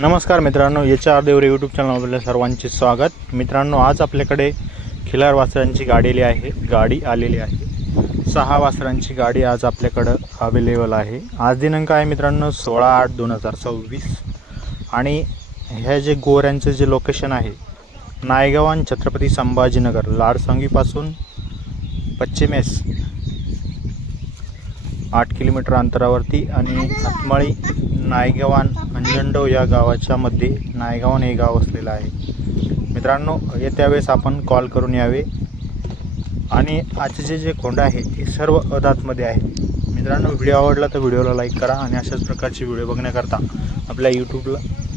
नमस्कार मित्रांनो, HR Deore YouTube चॅनलवर सर्वांचे स्वागत। मित्रांनो, आज आपल्याकडे खिलार वासरांची गाडी आलेली आहे। 6 वासरांची गाडी आज आपल्याकडे अवेलेबल आहे। आज दिनांक आहे मित्रांनो 16/8/2026 आणि हे जे गोऱ्यांचे जे लोकेशन आहे नायगाव छत्रपती संभाजीनगर लाडसांगीपासून पश्चिमेस 8 किलोमीटर अंतरावरती आणि आत्माळी नायगावन अंजनडो या गावाच्या मध्ये नायगावन हे गाव असलेलं आहे। मित्रांनो, येत्या वेळेस आपण कॉल करून यावे। आणि आजचे जे खोंड आहे हे सर्व अदातमध्ये आहे। मित्रांनो, व्हिडिओ आवडला तर व्हिडिओला लाईक करा आणि अशाच प्रकारचे व्हिडिओ बघण्याकरता आपल्या यूट्यूब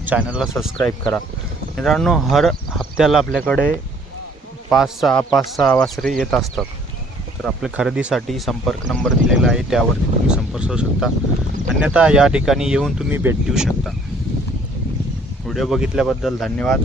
चॅनलला सबस्क्राईब करा। मित्रांनो, हर हप्त्याला आपल्याकडे 5-6 वासरे येत असतात। तर आपल्या खरेदीसाठी संपर्क नंबर दिलेला आहे, त्यावरती तुम्ही संपर्क करू शकता। अन्यथा या ठिकाणी येऊन तुम्ही भेट देऊ शकता। व्हिडिओ बघितल्याबद्दल धन्यवाद।